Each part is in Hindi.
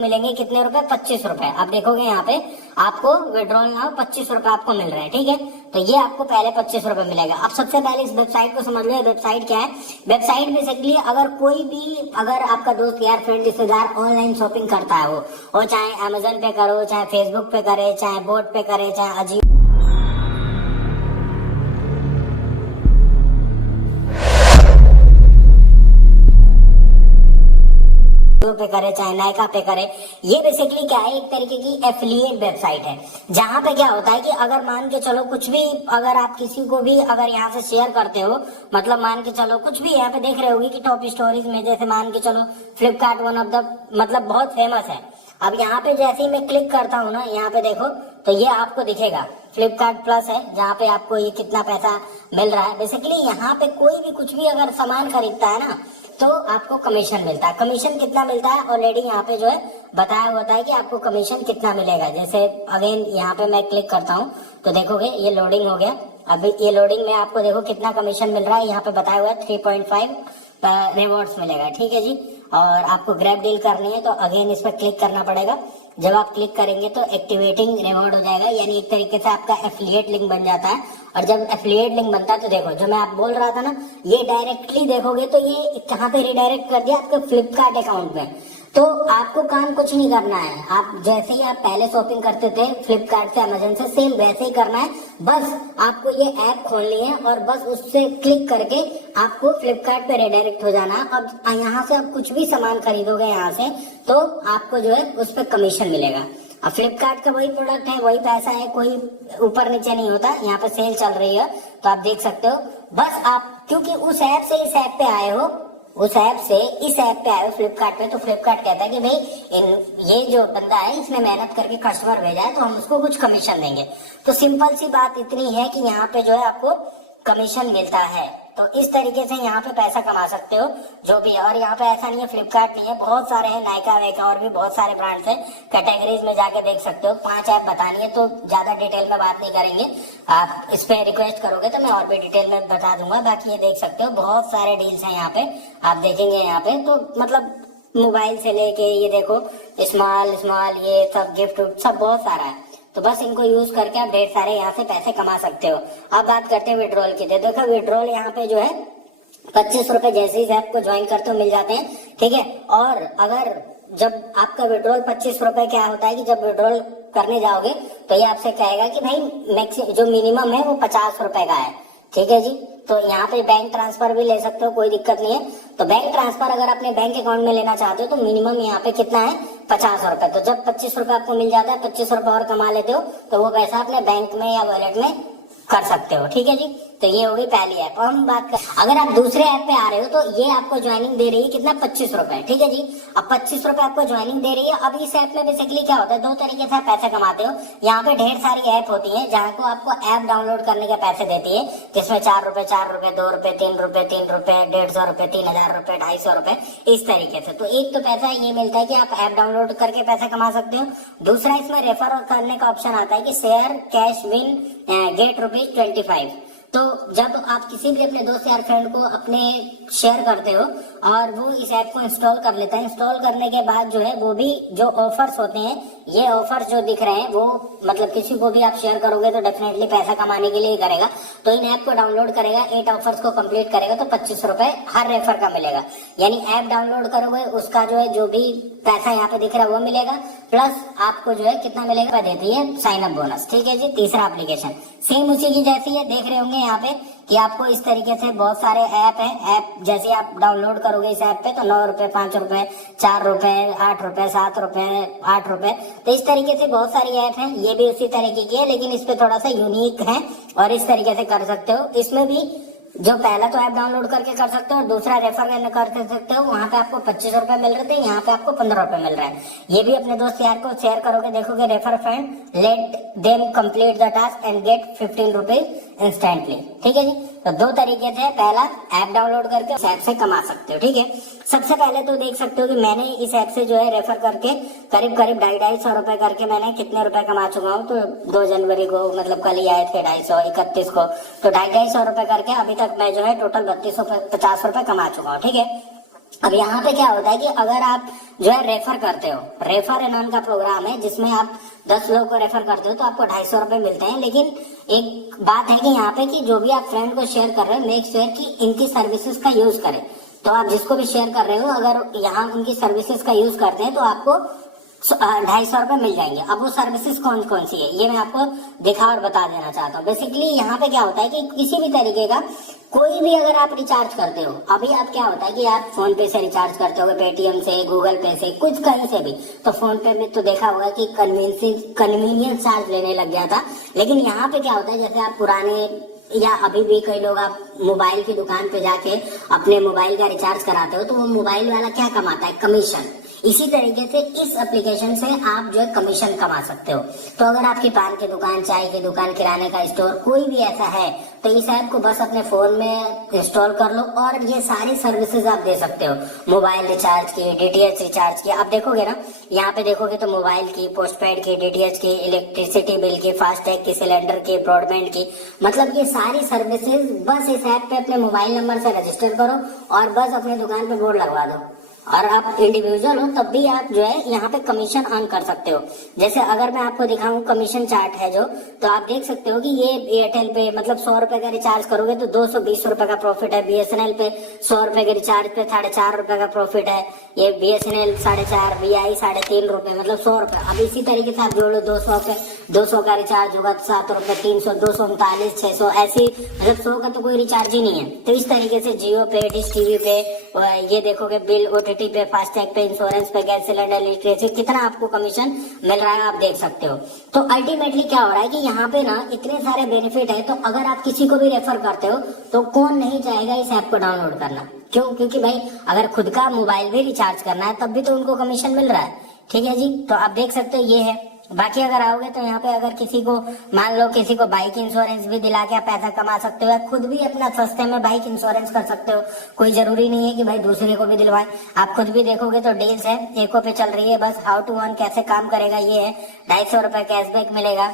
मिलेंगे कितने रुपए, 25 रुपए। आप देखोगे यहाँ पे आपको विड्रॉल नाउ 25 रुपए आपको मिल रहा है, ठीक है। तो ये आपको पहले 25 रुपए मिलेगा। अब सबसे पहले इस वेबसाइट को समझ लो, वेबसाइट क्या है। वेबसाइट बेसिकली अगर कोई भी, अगर आपका दोस्त यार फ्रेंड रिश्तेदार ऑनलाइन शॉपिंग करता है, वो चाहे अमेजन पे करो, चाहे फेसबुक पे करे, चाहे बोट पे करे, चाहे अजीब पे करे, चाहे नायका पे करे, ये बेसिकली क्या है, एक तरीके की एफिलिएट वेबसाइट है। जहां पे क्या होता है कि अगर मान के चलो कुछ भी, अगर आप किसी को भी अगर यहाँ से शेयर करते हो, मतलब मान के चलो कुछ भी, यहाँ पे देख रहे होगे कि टॉप स्टोरीज में जैसे मान के चलो फ्लिपकार्ट वन ऑफ द मतलब बहुत फेमस है। अब यहाँ पे जैसे ही मैं क्लिक करता हूँ ना, यहाँ पे देखो तो ये आपको दिखेगा फ्लिपकार्ट प्लस है, जहाँ पे आपको ये कितना पैसा मिल रहा है। बेसिकली यहाँ पे कोई भी कुछ भी अगर सामान खरीदता है ना, तो आपको कमीशन मिलता है। कमीशन कितना मिलता है ऑलरेडी यहाँ पे जो है बताया होता है कि आपको कमीशन कितना मिलेगा। जैसे अगेन यहाँ पे मैं क्लिक करता हूँ तो देखोगे ये लोडिंग हो गया। अभी ये लोडिंग में आपको देखो कितना कमीशन मिल रहा है, यहाँ पे बताया हुआ है 3.5 रिवॉर्ड्स मिलेगा, ठीक है जी। और आपको ग्रैब डील करनी है तो अगेन इस पर क्लिक करना पड़ेगा। जब आप क्लिक करेंगे तो एक्टिवेटिंग रिवॉर्ड हो जाएगा, यानी एक तरीके से आपका एफिलिएट लिंक बन जाता है। और जब एफिलिएट लिंक बनता है तो देखो जो मैं आप बोल रहा था ना, ये डायरेक्टली देखोगे तो ये कहाँ पे रिडायरेक्ट कर दिया, आपके फ्लिपकार्ट अकाउंट में। तो आपको काम कुछ नहीं करना है, आप जैसे ही आप पहले शॉपिंग करते थे फ्लिपकार्ट से अमेजन से, सेम वैसे ही करना है। बस आपको ये ऐप खोलनी है और बस उससे क्लिक करके आपको फ्लिपकार्ट पे रिडायरेक्ट हो जाना। अब यहाँ से आप कुछ भी सामान खरीदोगे यहाँ से तो आपको जो है उस पर कमीशन मिलेगा। अब फ्लिपकार्ट का वही प्रोडक्ट है, वही पैसा है, कोई ऊपर नीचे नहीं होता। यहाँ पे सेल चल रही है तो आप देख सकते हो। बस आप क्योंकि उस ऐप से इस ऐप पे आए हो, उस ऐप से इस ऐप पे आए हो फ्लिपकार्ट पे, तो फ्लिपकार्ट कहता है कि भाई ये जो बंदा है इसने मेहनत करके कस्टमर भेजा है तो हम उसको कुछ कमीशन देंगे। तो सिंपल सी बात इतनी है कि यहाँ पे जो है आपको कमीशन मिलता है। तो इस तरीके से यहाँ पे पैसा कमा सकते हो जो भी है। और यहाँ पे ऐसा नहीं है फ्लिपकार्ट नहीं है, बहुत सारे हैं, नायका वेका और भी बहुत सारे ब्रांड्स हैं। कैटेगरीज में जाके देख सकते हो। 5 ऐप बतानी है तो ज्यादा डिटेल में बात नहीं करेंगे, आप इस पे रिक्वेस्ट करोगे तो मैं और भी डिटेल में बता दूंगा। बाकी ये देख सकते हो बहुत सारे डील्स हैं यहाँ पे, आप देखेंगे यहाँ पे तो मतलब मोबाइल से लेके ये देखो स्मॉल ये सब गिफ्ट सब बहुत सारा है। तो बस इनको यूज करके आप ढेर सारे यहाँ से पैसे कमा सकते हो। अब बात करते हैं विड्रॉल की। देखो विड्रॉल यहाँ पे जो है 25 रुपए जैसे ही ऐप को ज्वाइन करते हो मिल जाते हैं, ठीक है। और अगर जब आपका विड्रॉल 25 रुपए क्या होता है कि जब विड्रॉल करने जाओगे तो ये आपसे कहेगा कि भाई मैक्सिमम जो मिनिमम है वो 50 रुपए का है, ठीक है जी। तो यहाँ पे बैंक ट्रांसफर भी ले सकते हो, कोई दिक्कत नहीं है। तो बैंक ट्रांसफर अगर अपने बैंक अकाउंट में लेना चाहते हो तो मिनिमम यहाँ पे कितना है, 50 रुपए। तो जब 25 रुपए आपको मिल जाता है, 25 रुपए और कमा लेते हो तो वो पैसा अपने बैंक में या वॉलेट में कर सकते हो, ठीक है जी। तो ये होगी पहली ऐप। और हम बात कर, अगर आप दूसरे ऐप पे आ रहे हो तो ये आपको ज्वाइनिंग दे रही है कितना, 25 रुपए, ठीक है जी। अब 25 रुपए आपको ज्वाइनिंग दे रही है। अब इस ऐप में बेसिकली क्या होता है, 2 तरीके से आप पैसे कमाते हो। यहाँ पे ढेर सारी ऐप होती है जहाँ को आपको ऐप डाउनलोड करने के पैसे देती है, जिसमें 4 रुपए 2 रुपए 3 रुपए 3 रुपए 150 रुपए 3000 रुपए 250 रुपए इस तरीके से। तो एक तो पैसा ये मिलता है कि आप ऐप डाउनलोड करके पैसे कमा सकते हो। दूसरा इसमें रेफर करने का ऑप्शन आता है कि शेयर कैश विन गेट ₹25। तो जब आप किसी भी अपने दोस्त यार फ्रेंड को अपने शेयर करते हो और वो इस ऐप को इंस्टॉल कर लेता है, इंस्टॉल करने के बाद जो है वो भी जो ऑफर्स होते हैं, ये ऑफर्स जो दिख रहे हैं वो मतलब किसी को भी आप शेयर करोगे तो डेफिनेटली पैसा कमाने के लिए करेगा। तो इन ऐप को डाउनलोड करेगा, 8 ऑफर्स को कंप्लीट करेगा तो 25 रुपए हर रेफर का मिलेगा। यानी ऐप डाउनलोड करोगे उसका जो है जो भी पैसा यहाँ पे दिख रहा है वो मिलेगा, प्लस आपको जो है कितना मिलेगा देती है साइन अप बोनस, ठीक है जी। तीसरा एप्लीकेशन सेम उसी की जैसी है, देख रहे होंगे यहाँ पे कि आपको इस तरीके से बहुत सारे ऐप है। ऐप जैसे आप डाउनलोड करोगे इस ऐप पे तो 9 रुपए 5 रुपए 4 रुपए 8 रुपए 7 रुपए 8 रुपए, तो इस तरीके से बहुत सारी ऐप है। ये भी उसी तरीके की है लेकिन इस पे थोड़ा सा यूनिक है और इस तरीके से कर सकते हो। इसमें भी जो पहला तो ऐप डाउनलोड करके कर सकते हो और दूसरा रेफर कर सकते हो। वहां पे आपको 25 रुपए मिल रहे थे, यहाँ पे आपको 15 रुपए मिल रहा है। ये भी अपने दोस्त यार को शेयर करोगे, देखोगे refer friend let them complete the task and get 15 rupees instantly, ठीक है जी। तो 2 तरीके से, पहला ऐप डाउनलोड करके उस ऐप से कमा सकते हो, ठीक है। सबसे पहले तो देख सकते हो कि मैंने इस ऐप से जो है रेफर करके करीब 250 रुपए करके मैंने कितने रुपए कमा चुका हूँ। तो 2 जनवरी को मतलब कल ही आए थे 250, 31 को तो 250 रुपए करके अभी तक मैं जो है टोटल 3250 रुपए कमा चुका हूँ, ठीक है। अब यहाँ पे क्या होता है कि अगर आप जो है रेफर करते हो, रेफर नाम का प्रोग्राम है जिसमें आप 10 लोगों को रेफर करते हो तो आपको 250 रुपए मिलते हैं। लेकिन एक बात है कि यहाँ पे कि जो भी आप फ्रेंड को शेयर कर रहे हो, मेक श्योर कि इनकी सर्विसेज का यूज करें। तो आप जिसको भी शेयर कर रहे हो अगर यहाँ उनकी सर्विसेज का यूज करते हैं तो आपको 250 रुपए मिल जाएंगे। अब वो सर्विसेज कौन कौन सी है ये मैं आपको दिखा और बता देना चाहता हूँ। बेसिकली यहाँ पे क्या होता है कि किसी भी तरीके का कोई भी अगर आप रिचार्ज करते हो, अभी आप क्या होता है कि आप फोन पे से रिचार्ज करते हो, पेटीएम से, गूगल पे से, कुछ कहीं से भी, तो फोन पे में तो देखा होगा कि कन्वीनियंस चार्ज लेने लग गया था। लेकिन यहाँ पे क्या होता है, जैसे आप पुराने या अभी भी कई लोग आप मोबाइल की दुकान पे जाके अपने मोबाइल का रिचार्ज कराते हो तो वो मोबाइल वाला क्या कमाता है, कमीशन। इसी तरीके से इस एप्लीकेशन से आप जो है कमीशन कमा सकते हो। तो अगर आपकी पान की दुकान, चाय की दुकान, किराने का स्टोर कोई भी ऐसा है तो इस ऐप को बस अपने फोन में इंस्टॉल कर लो और ये सारी सर्विसेज आप दे सकते हो। मोबाइल रिचार्ज की, डीटीएच रिचार्ज की, आप देखोगे ना यहाँ पे देखोगे तो मोबाइल की, पोस्टपेड की, डीटीएच की, इलेक्ट्रिसिटी बिल की, फास्टैग की, सिलेंडर की, ब्रॉडबैंड की, मतलब ये सारी सर्विसेज बस इस ऐप पे अपने मोबाइल नंबर से रजिस्टर करो और बस अपनी दुकान पे बोर्ड लगवा दो। और आप इंडिविजुअल हो तब भी आप जो है यहाँ पे कमीशन अर्न कर सकते हो। जैसे अगर मैं आपको दिखाऊं कमीशन चार्ट है जो, तो आप देख सकते हो कि ये एयरटेल पे मतलब 100 रुपए का रिचार्ज करोगे तो 220 रुपए का प्रॉफिट है। बीएसएनएल पे 100 रुपए के रिचार्ज पे 4.5 रुपए का प्रॉफिट है। ये बीएसएनएल 4.5, वीआई 3.5 रुपए, मतलब 100 रुपए। अब इसी तरीके से आप जोड़ो 200 पे, 200 का रिचार्ज होगा तो 7 रुपए, 300, 239, 600, ऐसी मतलब 100 का तो कोई रिचार्ज ही नहीं है। तो इस तरीके से जियो पे, डिश टीवी पे, ये देखोगे बिल, ओटीटी पे, फास्टैग पे, इंश्योरेंस पे, गैस सिलेंडर, इलेक्ट्रिसिटी, कितना आपको कमीशन मिल रहा है आप देख सकते हो। तो अल्टीमेटली क्या हो रहा है कि यहाँ पे ना इतने सारे बेनिफिट है, तो अगर आप किसी को भी रेफर करते हो तो कौन नहीं चाहेगा इस ऐप को डाउनलोड करना। क्यों? क्योंकि भाई अगर खुद का मोबाइल भी रिचार्ज करना है तब भी तो उनको कमीशन मिल रहा है। ठीक है जी, तो आप देख सकते हो ये है। बाकी अगर आओगे तो यहाँ पे अगर किसी को मान लो किसी को बाइक इंश्योरेंस भी दिला के आप पैसा कमा सकते हो, या खुद भी अपना सस्ते में बाइक इंश्योरेंस कर सकते हो। कोई जरूरी नहीं है कि भाई दूसरे को भी दिलवाए। आप खुद भी देखोगे तो डील्स है, एको पे चल रही है। बस हाउ टू अर्न कैसे काम करेगा ये है, 250 रुपए कैशबैक मिलेगा।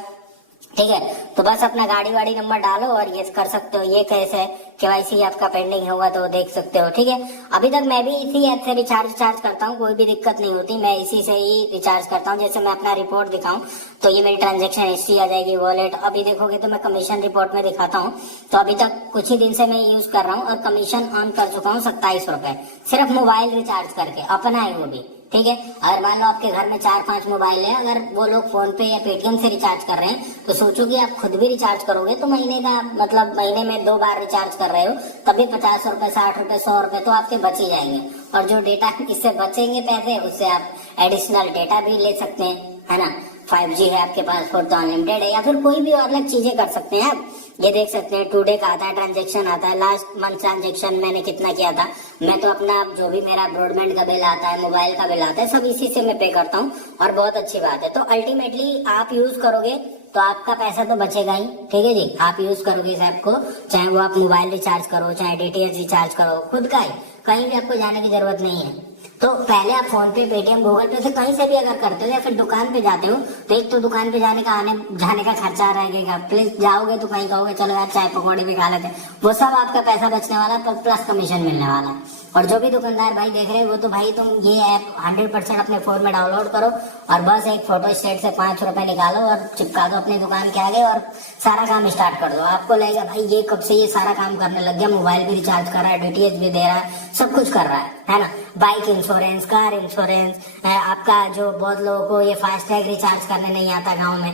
ठीक है, तो बस अपना गाड़ी वाड़ी नंबर डालो और ये कर सकते हो। ये कैसे केवाईसी आपका पेंडिंग होगा तो देख सकते हो। ठीक है, अभी तक मैं भी इसी ऐप से रिचार्ज करता हूँ, कोई भी दिक्कत नहीं होती, मैं इसी से ही रिचार्ज करता हूँ। जैसे मैं अपना रिपोर्ट दिखाऊं तो ये मेरी ट्रांजेक्शन हिस्ट्री आ जाएगी, वॉलेट। अभी देखोगे तो मैं कमीशन रिपोर्ट में दिखाता हूँ, तो अभी तक कुछ ही दिन से मैं यूज कर रहा हूँ और कमीशन अर्न कर चुका हूँ 27 रुपए, सिर्फ मोबाइल रिचार्ज करके, अपना है वो भी। ठीक है, अगर मान लो आपके घर में 4-5 मोबाइल है, अगर वो लोग फोन पे या पेटीएम से रिचार्ज कर रहे हैं तो सोचो कि आप खुद भी रिचार्ज करोगे तो महीने का मतलब महीने में 2 बार रिचार्ज कर रहे हो तभी 50 रुपए, 60 रुपए, 100 रुपए तो आपके बच ही जाएंगे। और जो डेटा इससे बचेंगे पैसे, उससे आप एडिशनल डेटा भी ले सकते हैं, है ना। 5G है आपके पास, फोर तो अनलिमिटेड है, या फिर कोई भी अलग चीजें कर सकते हैं आप। ये देख सकते हैं टुडे का आता है, ट्रांजेक्शन आता है, लास्ट मंथ ट्रांजेक्शन मैंने कितना किया था। मैं तो अपना जो भी मेरा ब्रॉडबैंड का बिल आता है, मोबाइल का बिल आता है, सब इसी से मैं पे करता हूँ और बहुत अच्छी बात है। तो अल्टीमेटली आप यूज करोगे तो आपका पैसा तो बचेगा ही। ठीक है जी, आप यूज करोगे इस ऐप को, चाहे वो आप मोबाइल रिचार्ज करो, चाहे डीटीएच रिचार्ज करो, खुद का ही, कहीं भी आपको जाने की जरूरत नहीं है। तो पहले आप फोन पे, पेटीएम, गूगल पे से कहीं से भी अगर करते हो या फिर दुकान पे जाते हो तो एक तो दुकान पे जाने का आने जाने का खर्चा रहेगा, प्लस जाओगे तो कहीं कहोगे चलो यार चाय पकौड़े भी खा लेते हैं, वो सब आपका पैसा बचने वाला है, प्लस कमीशन मिलने वाला है। और जो भी दुकानदार भाई देख रहे हैं वो तो भाई तुम ये ऐप 100% अपने फोन में डाउनलोड करो और बस एक फोटो स्टेट से 5 रुपए निकालो और चिपका दो अपनी दुकान के आगे और सारा काम स्टार्ट कर दो। आपको लगेगा भाई ये कब से ये सारा काम करने लग गया, मोबाइल भी रिचार्ज कर रहा है, डीटीएच भी दे रहा है, सब कुछ कर रहा है ना। बाइक इंश्योरेंस, कार इंश्योरेंस, आपका जो बहुत लोगों को ये फास्टैग रिचार्ज करने नहीं आता गाँव में,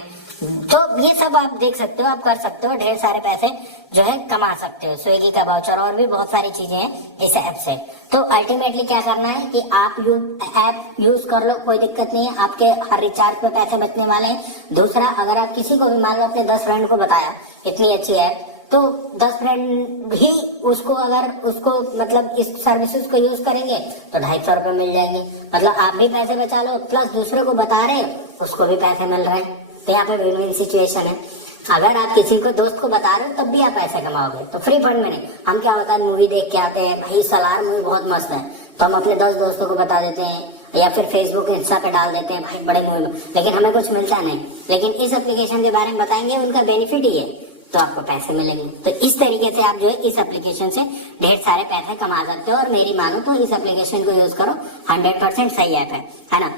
तो ये सब आप देख सकते हो, आप कर सकते हो, ढेर सारे पैसे जो है कमा सकते हो। स्विगी का वाउचर और भी बहुत सारी चीजें हैं इस ऐप से। तो अल्टीमेटली क्या करना है कि आप ऐप यूज कर लो, कोई दिक्कत नहीं है, आपके हर रिचार्ज पे पैसे बचने वाले हैं। दूसरा, अगर आप किसी को भी मान लो अपने 10 फ्रेंड को बताया इतनी अच्छी ऐप, तो 10 फ्रेंड भी उसको अगर उसको मतलब इस सर्विसेज को यूज करेंगे तो 250 रुपए मिल जाएंगे, मतलब आप भी पैसे बचा लो, प्लस दूसरे को बता रहे हो उसको भी पैसे मिल रहे हैं। तो यहाँ पे विन विन सिचुएशन है। अगर आप किसी को दोस्त को बता रहे हो तब भी आप पैसे कमाओगे। तो फ्री फंड में नहीं, हम क्या होता है मूवी देख के आते हैं, भाई सलार मूवी बहुत मस्त है, तो हम अपने 10 दोस्तों को बता देते हैं या फिर फेसबुक इंस्टा पे डाल देते हैं भाई बड़े मूवी में, लेकिन हमें कुछ मिलता नहीं। लेकिन इस एप्लीकेशन के बारे में बताएंगे, उनका बेनिफिट ही है तो आपको पैसे मिलेंगे। तो इस तरीके से आप जो है इस एप्लीकेशन से ढेर सारे पैसे कमा सकते हो, और मेरी मानो तो इस एप्लीकेशन को यूज करो, 100% सही ऐप है ना।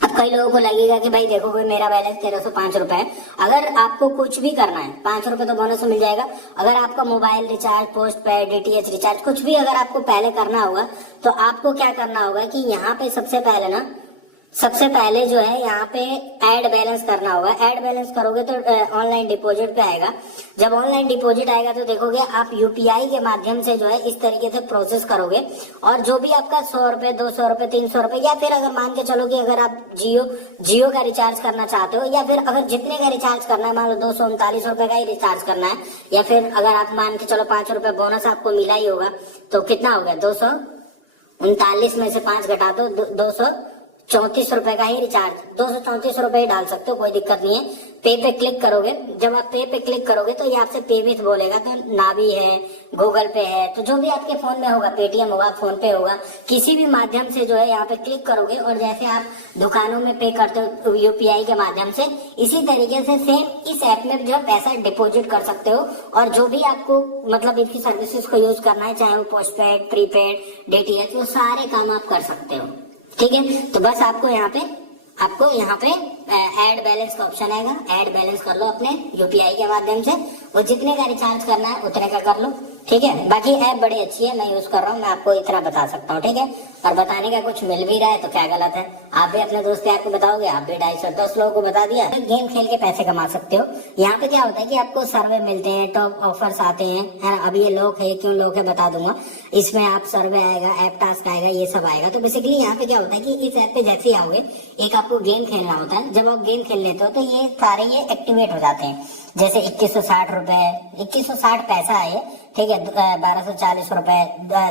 अब कई लोगों को लगेगा कि भाई देखो भाई मेरा बैलेंस 1305 रुपए है। अगर आपको कुछ भी करना है 5 रुपए तो बोनस मिल जाएगा। अगर आपका mobile recharge, post paid, DTH recharge कुछ भी अगर आपको पहले करना होगा तो आपको क्या करना होगा कि यहाँ पे सबसे पहले जो है यहाँ पे ऐड बैलेंस करना होगा। ऐड बैलेंस करोगे तो ऑनलाइन डिपॉजिट पे आएगा। जब ऑनलाइन डिपॉजिट आएगा तो देखोगे आप यूपीआई के माध्यम से जो है इस तरीके से प्रोसेस करोगे, और जो भी आपका 100 रुपए, 200 रुपए, 300 रुपए, या फिर अगर मान के चलो कि अगर आप जियो का रिचार्ज करना चाहते हो, या फिर अगर जितने का रिचार्ज करना है, मान लो 239 रुपए का ही रिचार्ज करना है, या फिर अगर आप मान के चलो 5 रुपए बोनस आपको मिला ही होगा, तो कितना हो गया 239 में से 5 घटा दो, 234 रुपए का ही रिचार्ज, 234 रुपए ही डाल सकते हो, कोई दिक्कत नहीं है। पे पे क्लिक करोगे, जब आप पे पे क्लिक करोगे तो ये आपसे पे विथ बोलेगा, तो नावी है, गूगल पे है, तो जो भी आपके फोन में होगा, पेटीएम होगा, फोन पे होगा, किसी भी माध्यम से जो है यहाँ पे क्लिक करोगे, और जैसे आप दुकानों में पे करते हो यूपीआई के माध्यम से, इसी तरीके से सेम इस ऐप में जो है पैसा डिपॉजिट कर सकते हो। और जो भी आपको मतलब इसकी सर्विसेज को यूज करना है, चाहे वो पोस्ट पेड, प्रीपेड, डीटीएच, वो सारे काम आप कर सकते हो। ठीक है, तो बस आपको यहाँ पे ऐड बैलेंस का ऑप्शन आएगा, ऐड बैलेंस कर लो अपने यूपीआई के माध्यम से, वो जितने का रिचार्ज करना है उतने का कर लो। ठीक है, बाकी ऐप बड़ी अच्छी है, मैं यूज कर रहा हूँ, मैं आपको इतना बता सकता हूँ। ठीक है, और बताने का कुछ मिल भी रहा है तो क्या गलत है। आप भी अपने दोस्त यार को बताओगे, आप भी 250 लोगों को बता दिया। गेम खेल के पैसे कमा सकते हो। यहाँ पे क्या होता है कि आपको सर्वे मिलते हैं, टॉप ऑफर्स आते हैं, है ना। अभी ये लोग है, क्यों लोग है बता दूंगा। इसमें आप सर्वे आएगा, ऐप टास्क आएगा, ये सब आएगा। तो बेसिकली यहाँ पे क्या होता है कि इस ऐप पे जैसे ही आओगे, एक आपको गेम खेलना होता है। जब आप गेम खेल लेते हो तो ये सारे ये एक्टिवेट हो जाते हैं। जैसे 2160 रुपए, 2160 पैसा है, ठीक है, 1240 रुपए,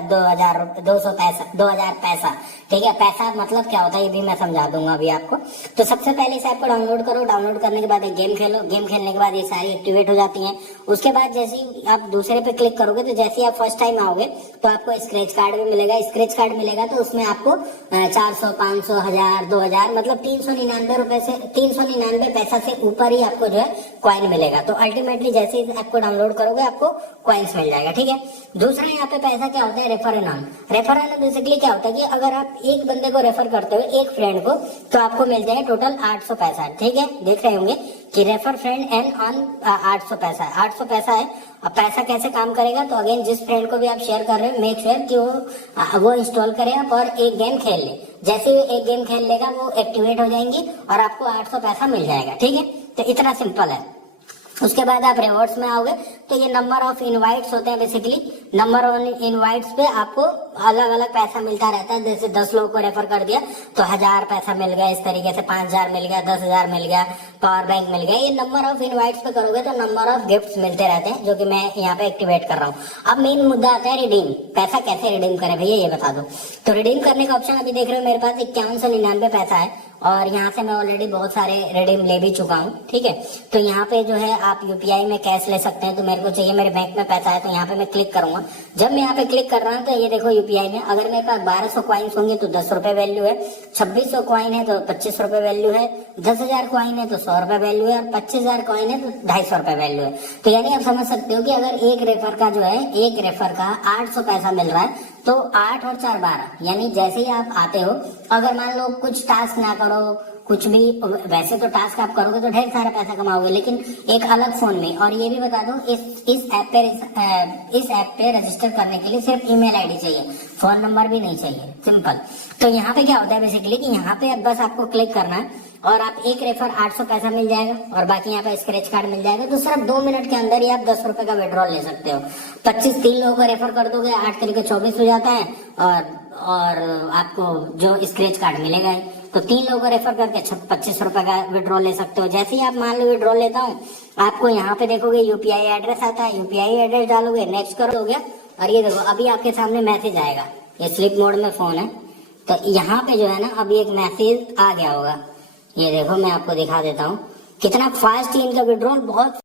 2000 पैसा। ठीक है, पैसा मतलब क्या होता है ये भी मैं समझा दूंगा अभी आपको। तो सबसे पहले इस ऐप को डाउनलोड करो, डाउनलोड करने के बाद एक गेम खेलो, गेम खेलने के बाद ये सारी एक्टिवेट हो जाती हैं। उसके बाद जैसे ही आप दूसरे पे क्लिक करोगे, तो जैसे ही आप फर्स्ट टाइम आओगे तो आपको स्क्रैच कार्ड भी मिलेगा। स्क्रैच कार्ड मिलेगा तो उसमें आपको 400, 500, 1000, 2000 मतलब 399 रुपए से 399 पैसा से ऊपर ही आपको जो है कॉइन मिलेगा। तो अल्टीमेटली जैसे इस ऐप को डाउनलोड करोगे आपको कॉइन्स मिल जाएगा। ठीक है, दूसरा यहाँ पे पैसा क्या होता है, refer and earn. Refer and earn basically क्या होता है कि अगर आप एक बंदे को रेफर करते हो, एक फ्रेंड को, तो आपको मिल जाएगा टोटल 800 पैसा। ठीक है, देख रहे होंगे कि रेफर फ्रेंड एंड अर्न 800 पैसा है, 800 पैसा है। अब पैसा कैसे काम करेगा, तो अगेन जिस फ्रेंड को भी आप शेयर कर रहे हो, मेक श्योर कि वो इंस्टॉल करे और एक गेम खेल ले। जैसे ही एक गेम खेल लेगा वो एक्टिवेट हो जाएंगी और आपको 800 पैसा मिल जाएगा। ठीक है, तो इतना सिंपल है। उसके बाद आप रिवॉर्ड्स में आओगे तो ये नंबर ऑफ इनवाइट्स होते हैं। बेसिकली नंबर ऑफ इनवाइट्स पे आपको अलग अलग पैसा मिलता रहता है। जैसे 10 लोगों को रेफर कर दिया तो 1000 पैसा मिल गया, इस तरीके से 5000 मिल गया, 10,000 मिल गया, पावर बैंक मिल गया। ये नंबर ऑफ इनवाइट्स पे करोगे तो नंबर ऑफ गिफ्ट्स मिलते रहते हैं, जो कि मैं यहाँ पे एक्टिवेट कर रहा हूँ। अब मेन मुद्दा आता है रिडीम। पैसा कैसे रिडीम करें भैया, ये बता दो। तो रिडीम करने का ऑप्शन अभी देख रहे हो मेरे पास 5199 पैसा है, और यहाँ से मैं ऑलरेडी बहुत सारे रिडीम ले भी चुका हूँ। ठीक है, तो यहाँ पे जो है आप यूपीआई में कैश ले सकते हैं। तो मेरे को चाहिए, मेरे बैंक में पैसा है, तो यहाँ पे मैं क्लिक करूंगा। जब मैं यहाँ पे क्लिक कर रहा हूँ तो ये देखो यूपीआई में अगर मेरे पास 1200 कॉइन्स होंगे तो 10 रुपए वैल्यू है, 2600 कॉइन है तो 25 रुपए वैल्यू है, 10,000 कॉइन है तो 100 रुपए वैल्यू है, और 25,000 कॉइन है तो 250 रुपए वैल्यू है। तो यानी आप समझ सकते हो कि अगर एक रेफर का जो है, एक रेफर का 800 पैसा मिल रहा है, तो 8 और 4 12, यानी जैसे ही आप आते हो, अगर मान लो कुछ टास्क ना करो, कुछ भी, वैसे तो टास्क आप करोगे तो ढेर सारा पैसा कमाओगे, लेकिन एक अलग फोन में। और ये भी बता दो, इस ऐप पे रजिस्टर करने के लिए सिर्फ ईमेल आईडी चाहिए, फोन नंबर भी नहीं चाहिए, सिंपल। तो यहाँ पे क्या होता है बेसिकली कि यहाँ पे बस आपको क्लिक करना है और आप एक रेफर 800 पैसा मिल जाएगा, और बाकी यहाँ पे स्क्रैच कार्ड मिल जाएगा। तो सिर्फ 2 मिनट के अंदर ही आप 10 रुपए का विड्रॉल ले सकते हो। 3 लोगों को रेफर कर दोगे, 8 तरीके 24 हो जाता है, और आपको जो स्क्रैच कार्ड मिलेगा। तो 3 लोगों को रेफर करके 25 रुपए का विड्रॉल ले सकते हो। जैसे ही आप मान लो विड्रॉल लेता हूँ, आपको यहाँ पे देखोगे यूपीआई एड्रेस आता है, यूपीआई एड्रेस डालोगे, नेक्स्ट करोगे, और ये देखो अभी आपके सामने मैसेज आएगा। ये स्लिप मोड में फोन है, तो यहाँ पे जो है ना अभी एक मैसेज आ गया होगा, ये देखो मैं आपको दिखा देता हूँ कितना फास्ट इनका विड्रॉल, बहुत